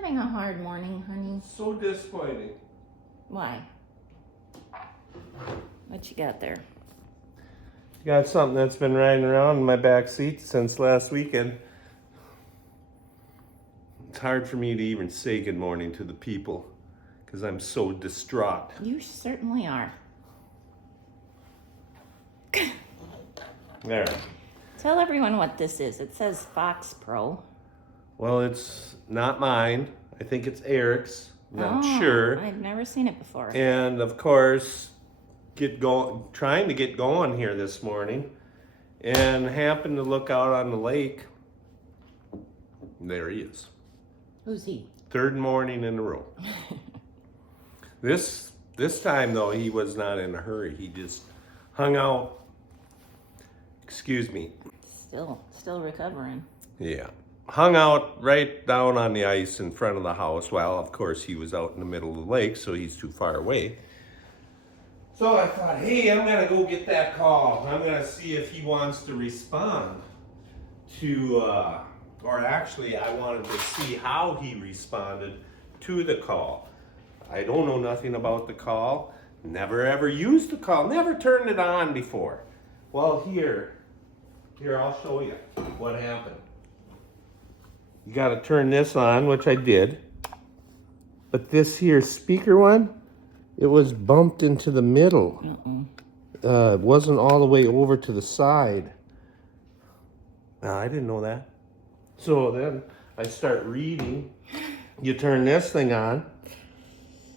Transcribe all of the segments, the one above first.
having a hard morning, honey? So disappointing. Why? What you got there? Got something that's been riding around in my back seat since last weekend. It's hard for me to even say good morning to the people because I'm so distraught. You certainly are. There. Tell everyone what this is. It says Fox Pro. Well, it's not mine. I think it's Eric's. I'm not sure. I've never seen it before. And of course, trying to get going here this morning, and happened to look out on the lake. There he is. Who's he? Third morning in a row. This time though, he was not in a hurry. He just hung out. Excuse me. Still recovering. Yeah. Hung out right down on the ice in front of the house. Well, of course, he was out in the middle of the lake, so he's too far away. So I thought, hey, I'm going to go get that call. I'm going to see if he wants to respond to, or actually, I wanted to see how he responded to the call. I don't know nothing about the call. Never ever used the call. Never turned it on before. Well, here, I'll show you what happened. You got to turn this on, which I did. But this here speaker one, it was bumped into the middle. It wasn't all the way over to the side. I didn't know that. So then I start reading. You turn this thing on,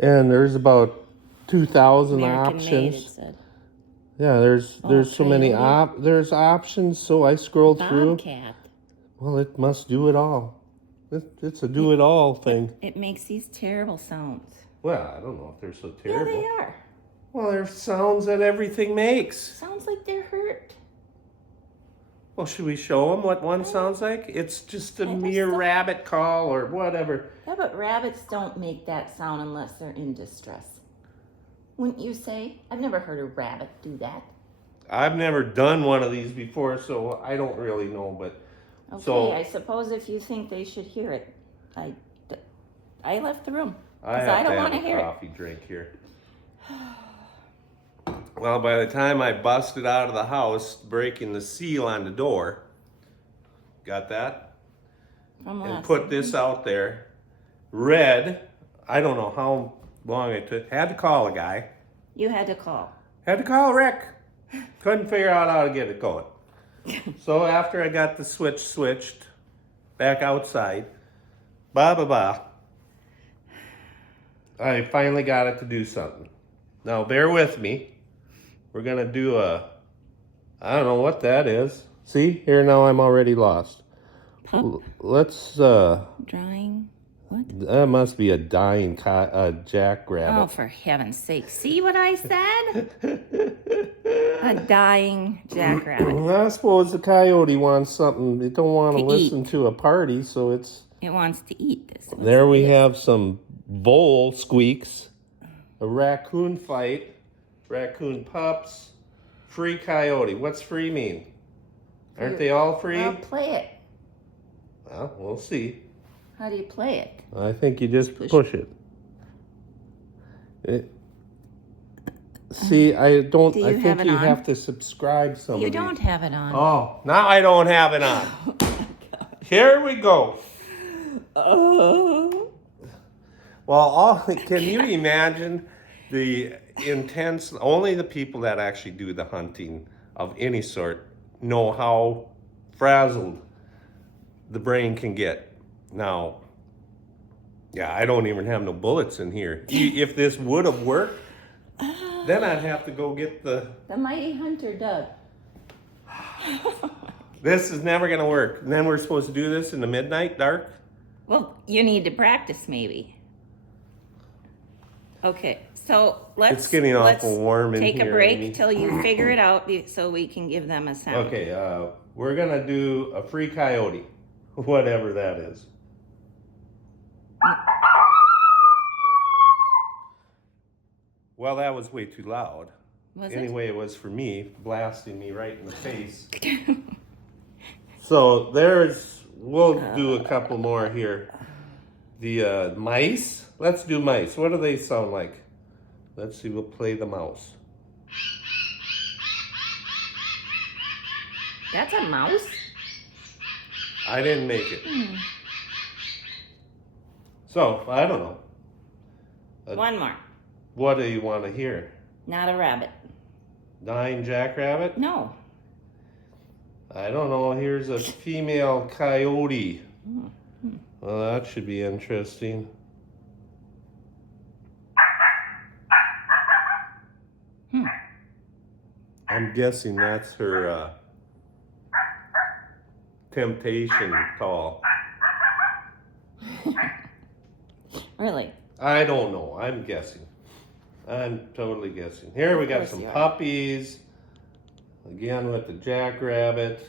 and there's about 2,000 options. Made, it said. Yeah, there's so many there's options. So I scrolled through. Bobcat. Well, it must do it all. It's a do it all thing. It makes these terrible sounds. Well, I don't know if they're so terrible. Yeah, they are. Well, there's sounds that everything makes. Sounds like they're hurt. Well, should we show them what one sounds like? It's just a mere rabbit call or whatever. Yeah, but rabbits don't make that sound unless they're in distress. Wouldn't you say? I've never heard a rabbit do that. I've never done one of these before, so I don't really know, but... Okay, so, I suppose if you think they should hear it, I left the room. I don't want to have hear a coffee drink here. Well, by the time I busted out of the house, breaking the seal on the door, got that? And put this out there, read, I don't know how long it took, had to call a guy. You had to call. Had to call Rick. Couldn't figure out how to get it going. So after I got the switch switched back outside, I finally got it to do something. Now bear with me. We're gonna do I don't know what that is. See, here now I'm already lost. Pup? Let's Drying? What? That must be a dying jackrabbit. Oh, for heaven's sake. See what I said? A dying jackrabbit. I suppose the coyote wants something. It don't want to listen to a party, so it wants to eat this. There we have some vole squeaks, a raccoon fight, raccoon pups, free coyote. What's free mean? Aren't they all free? Well, play it. Well, we'll see. How do you play it? I think you just push it. See, I think you have to subscribe some You of don't these. have it on. Oh, now I don't have it on. Oh, my God. Here we go. Oh. Well, can you imagine the intense, only the people that actually do the hunting of any sort know how frazzled the brain can get. Now, yeah, I don't even have no bullets in here. If this would have worked, then I'd have to go get the mighty hunter, Doug. This is never going to work. And then we're supposed to do this in the midnight dark? Well, you need to practice maybe. Okay, so It's getting awful warm in here. Take a break till you figure it out so we can give them a sound. Okay, we're going to do a free coyote, whatever that is. Well, that was way too loud. Was anyway, it was for me, blasting me right in the face. So we'll do a couple more here. The mice? Let's do mice. What do they sound like? Let's see, we'll play the mouse. That's a mouse? I didn't make it. So, I don't know. One more. What do you want to hear? Not a rabbit. Dying jackrabbit? No. I don't know. Here's a female coyote. Well, that should be interesting. I'm guessing that's her temptation call. Really? I don't know. I'm guessing. I'm totally guessing. Here we got some puppies. Again with the jackrabbit.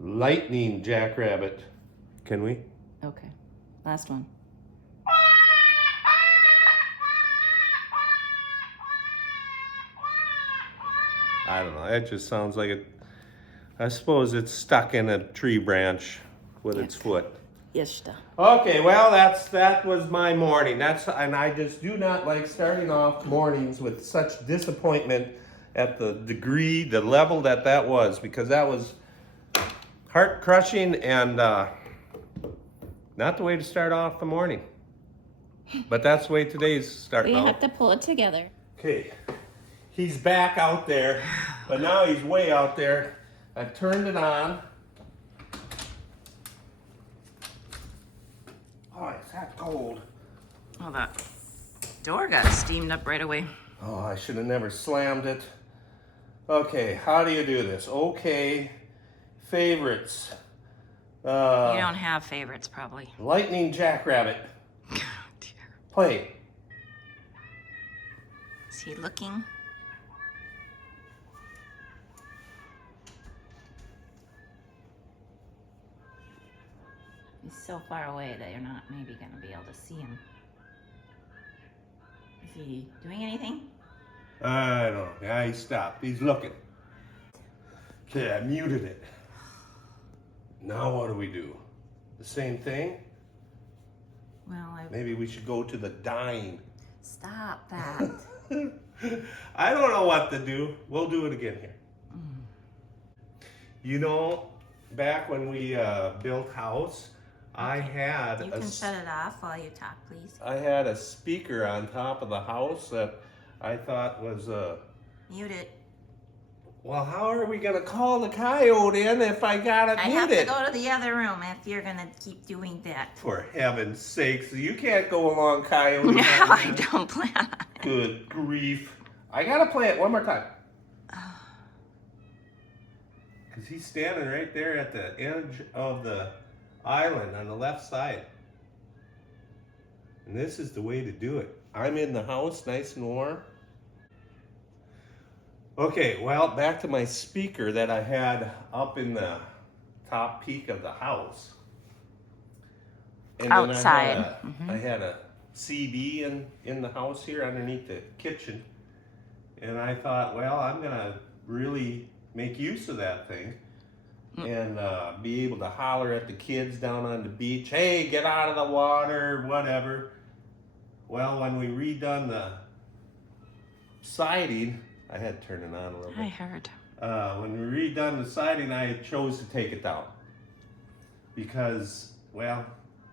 Lightning jackrabbit. Can we? Okay. Last one. I don't know. It just sounds like it. I suppose it's stuck in a tree branch with its foot. Yeshta. Okay, well that was my morning. And I just do not like starting off mornings with such disappointment at the degree, the level that was, because that was heart crushing and not the way to start off the morning. But that's the way today's starting We out. have to pull it together. Okay, he's back out there, but now he's way out there. I've turned it on. Oh, it's that cold. Oh, that door got steamed up right away. Oh, I should have never slammed it. Okay, how do you do this? Okay, favorites. You don't have favorites, probably. Lightning jackrabbit. Oh, dear. Play. Is he looking? He's so far away that you're not maybe going to be able to see him. Is he doing anything? I don't know. Yeah, he stopped. He's looking. Okay, I muted it. Now what do we do? The same thing? Well, Maybe we should go to the dying. Stop that. I don't know what to do. We'll do it again here. You know, back when we built house, I had You can shut it off while you talk, please. I had a speaker on top of the house that I thought was Mute it. well, how are we gonna call the coyote in if I got it I have muted? to go to the other room if you're going to keep doing that. For heaven's sakes, you can't go along, coyote. No, I don't plan on it. Good grief. I gotta play it one more time. Because he's standing right there at the edge of the island on the left side. And this is the way to do it. I'm in the house, nice and warm. Okay, well, back to my speaker that I had up in the top peak of the house. And Outside. I had a CB in the house here underneath the kitchen. And I thought, well, I'm going to really make use of that thing and be able to holler at the kids down on the beach, hey, get out of the water, whatever. Well, when we redone the siding, I had to turn it on a little bit. I heard. When we redone the siding, I chose to take it down because, well,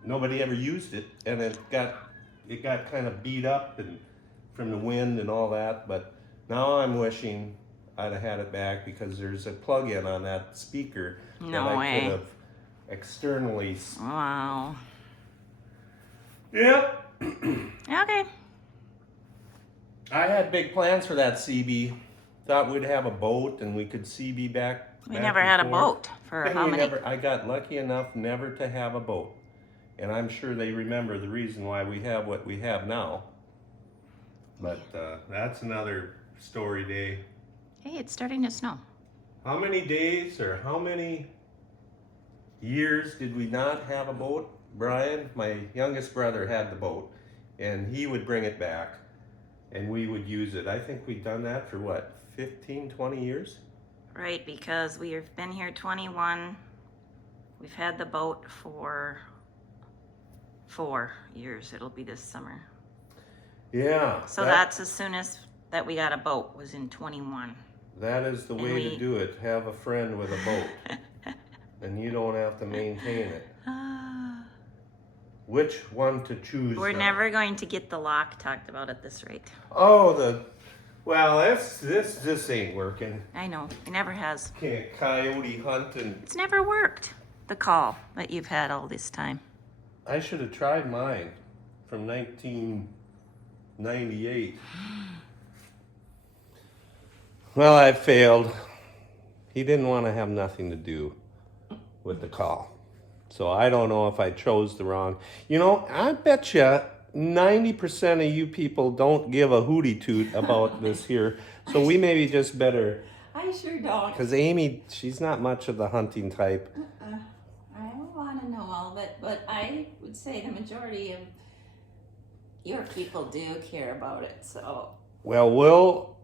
nobody ever used it, and it got kind of beat up and from the wind and all that. But now I'm wishing I'd have had it back because there's a plug-in on that speaker No that I way. could have externally. Wow. Yep. Okay. I had big plans for that CB. Thought we'd have a boat and we could CB back. We back never and had a forth. boat for And how we many? I got lucky enough never to have a boat. And I'm sure they remember the reason why we have what we have now. But that's another story day. Hey, it's starting to snow. How many days or how many years did we not have a boat? Brian, my youngest brother, had the boat and he would bring it back and we would use it. I think we've done that for what, 15, 20 years? Right, because we've been here 21. We've had the boat for 4 years it'll be this summer. Yeah. So that's as soon as that we got a boat was in 21. That is the way to do it. Have a friend with a boat. And you don't have to maintain it. Which one to choose? We're never going to get the lock talked about at this rate. Oh, well, this ain't working. I know, it never has. Can't coyote hunt and... It's never worked, the call that you've had all this time. I should have tried mine from 1998. Well, I failed. He didn't want to have nothing to do with the call. So I don't know if I chose the wrong. You know, I bet you 90% of you people don't give a hootie toot about this here. So we maybe just better. I sure don't. Because Amy, she's not much of the hunting type. I don't want to know all of it, but I would say the majority of your people do care about it. So. Well, we'll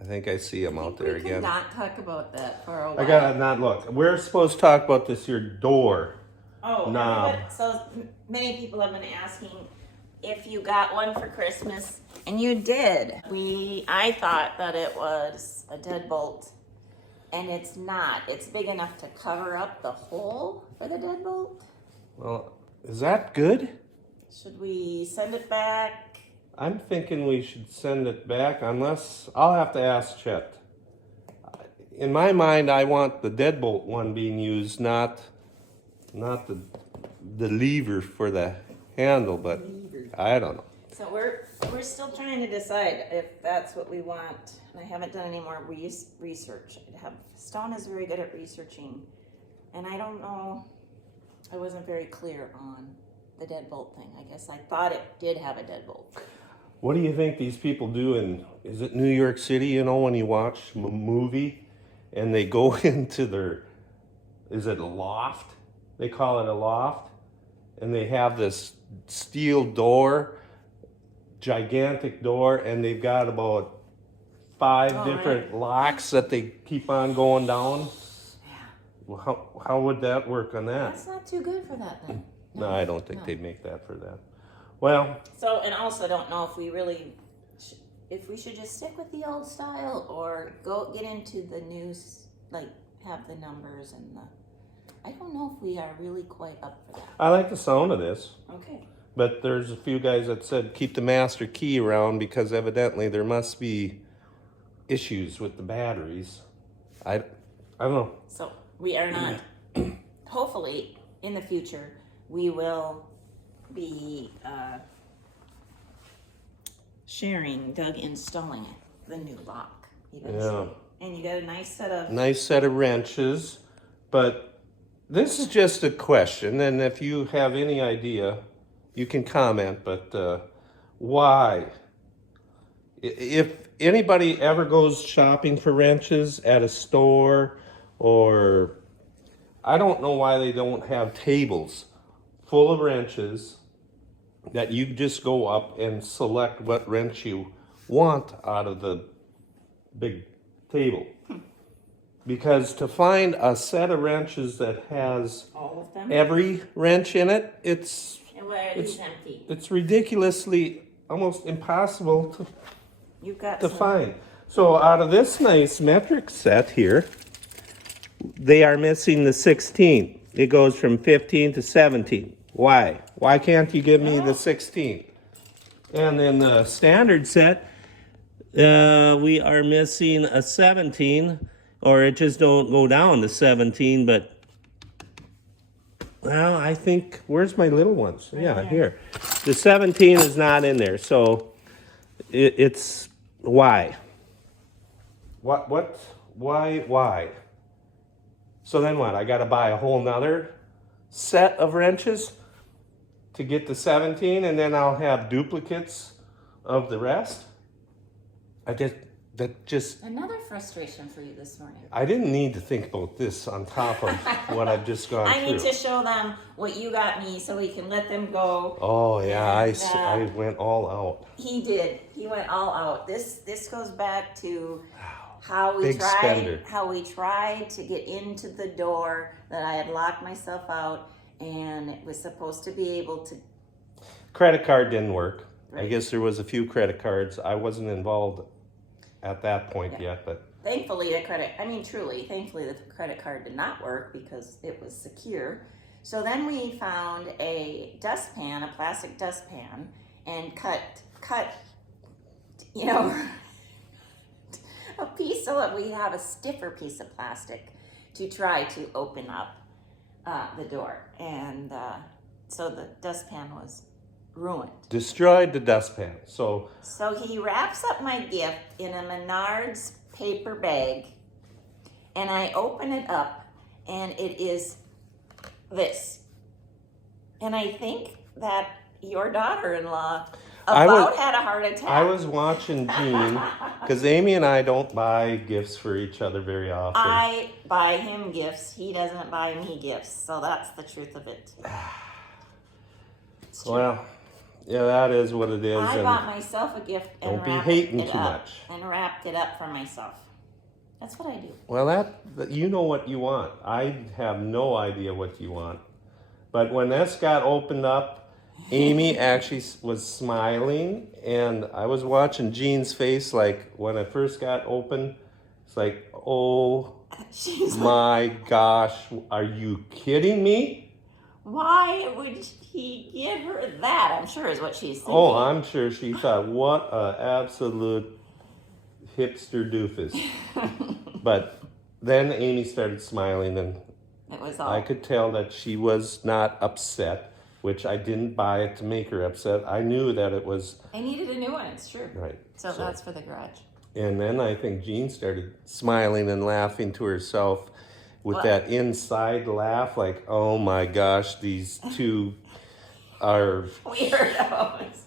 I think I see him out there we again. Not talk about that for a while. I gotta not look. We're supposed to talk about this here door. Oh, knob. So many people have been asking if you got one for Christmas, and you did. I thought that it was a deadbolt, and it's not. It's big enough to cover up the hole for the deadbolt. Well, is that good? Should we send it back? I'm thinking we should send it back, unless I'll have to ask Chet. In my mind, I want the deadbolt one being used, not the lever for the handle, but I don't know. So we're still trying to decide if that's what we want. And I haven't done any more research. Stone is very good at researching, and I don't know. I wasn't very clear on the deadbolt thing. I guess I thought it did have a deadbolt. What do you think these people do in, is it New York City, you know, when you watch a movie and they go into their, is it a loft? They call it a loft. And they have this steel door, gigantic door, and they've got about 5 different locks that they keep on going down. Yeah. Well, how would that work on that? That's not too good for that then. No, I don't think they'd make that for that. Well. So, and also don't know if we really, if we should just stick with the old style or go get into the new, like have the numbers and the, I don't know if we are really quite up for that. I like the sound of this. Okay. But there's a few guys that said keep the master key around because evidently there must be issues with the batteries. I don't know. So we are not, hopefully in the future, we will be sharing Doug installing it, the new lock eventually. Yeah. And you got a nice set of wrenches. But this is just a question, and if you have any idea, you can comment, but why? If anybody ever goes shopping for wrenches at a store, or I don't know why they don't have tables full of wrenches that you just go up and select what wrench you want out of the big table. Because to find a set of wrenches that has all of them, every wrench in it, it's empty. It's ridiculously almost impossible to find. So out of this nice metric set here, they are missing the 16. It goes from 15 to 17. Why? Why can't you give me the 16? And then the standard set, we are missing a 17, or it just don't go down to 17, but, well, I think, where's my little ones? Yeah, here. The 17 is not in there, so it's, why? Why? So then what? I got to buy a whole nother set of wrenches to get the 17, and then I'll have duplicates of the rest? Another frustration for you this morning. I didn't need to think about this on top of what I've just gone through. I need to show them what you got me so we can let them go. Oh yeah, and, I went all out. He did. He went all out. This goes back to how we tried to get into the door that I had locked myself out, and it was supposed to be able to. Credit card didn't work. I Right. guess there was a few credit cards. I wasn't involved at that point Yeah. yet, but Thankfully, thankfully the credit card did not work because it was secure. So then we found a dustpan, a plastic dustpan, and cut, you know, a piece so that we have a stiffer piece of plastic to try to open up the door. And so the dustpan was ruined. destroyed the dustpan. So So he wraps up my gift in a Menards paper bag, and I open it up, and it is this. And I think that your daughter-in-law about had a heart attack. I was watching Jean, because Amy and I don't buy gifts for each other very often. I buy him gifts. He doesn't buy me gifts. So that's the truth of it. It's true. Well, yeah, that is what it is. I and bought myself a gift and don't be wrapped hating it too up much. and wrapped it up for myself. That's what I do. Well, that you know what you want. I have no idea what you want. But when this got opened up, Amy actually was smiling, and I was watching Jean's face like when it first got open. It's like, oh She's like, my gosh, are you kidding me? why would he give her that? I'm sure is what she's thinking. Oh, I'm sure she thought, what a absolute hipster doofus. But then Amy started smiling, and It was all. I could tell that she was not upset, which I didn't buy it to make her upset. I knew that it was I needed a new one. It's true. right. So that's for the garage. And then I think Jean started smiling and laughing to herself with What? that inside laugh, like, oh my gosh, these two are. Weirdos.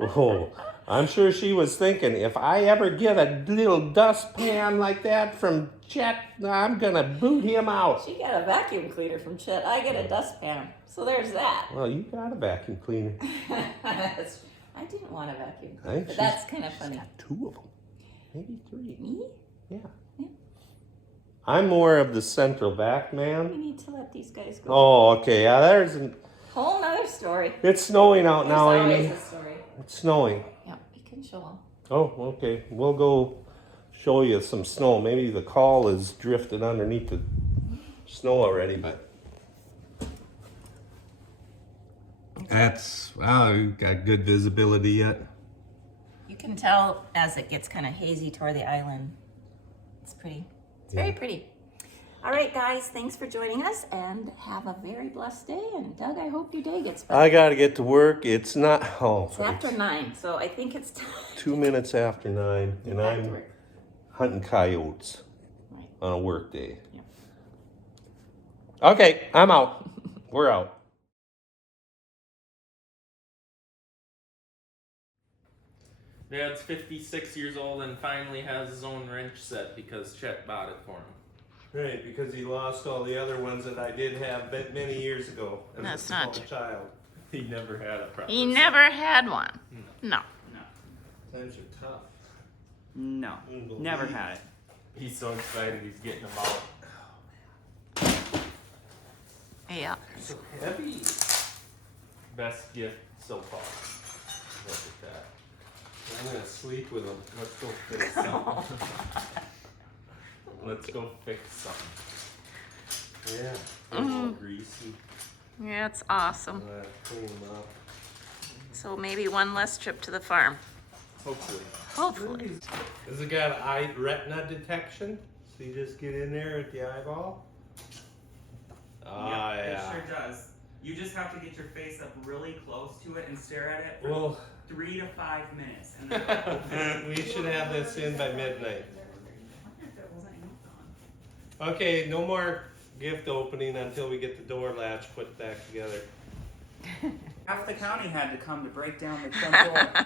Oh, I'm sure she was thinking, if I ever get a little dustpan like that from Chet, I'm gonna boot him out. She got a vacuum cleaner from Chet. I get a dustpan. So there's that. Well, you got a vacuum cleaner. I didn't want a vacuum I cleaner, think but she's- that's kind of she's funny. got 2 of them, maybe 3. Me? Yeah. Yeah. I'm more of the central vac We man. need to let these guys go. Oh, okay. Yeah, there's an. Whole nother story. It's snowing out There's now, always Amy. a story. It's snowing. Yeah, we can show them. Oh, okay. We'll go show you some snow. Maybe the call is drifted underneath the snow already, but that's wow. You got good visibility yet? You can tell as it gets kind of hazy toward the island. It's pretty. It's very pretty. All right, guys. Thanks for joining us, and have a very blessed day. And Doug, I hope your day gets better. I gotta get to work. It's not. Oh, It's after 9, so I think it's time. 2 minutes after 9, Get and back to I'm work. hunting coyotes Right. on a work day. Yeah. Okay, I'm out. We're out. Dad's 56 years old and finally has his own wrench set because Chet bought it for him. Right, because he lost all the other ones that I did have many years ago as That's a small not true. child. He never had a proper He set. never had one. No. Times are tough. No, never had it. He's so excited he's getting them out. Yeah. So heavy. Best gift so far. Look at that. I'm gonna sleep with him. Let's go fix something. Let's go fix something. Yeah. They're all greasy. Yeah, it's awesome. Clean them up. So maybe one less trip to the farm. Hopefully. Hopefully. Has it got eye retina detection? So you just get in there at the eyeball? Ah, It yeah. sure does. You just have to get your face up really close to it and stare at it for Well, 3 to 5 minutes. And then we should have this in by midnight. I wonder if it wasn't inked on. Okay, no more gift opening until we get the door latch put back together. Half the county had to come to break down the front door.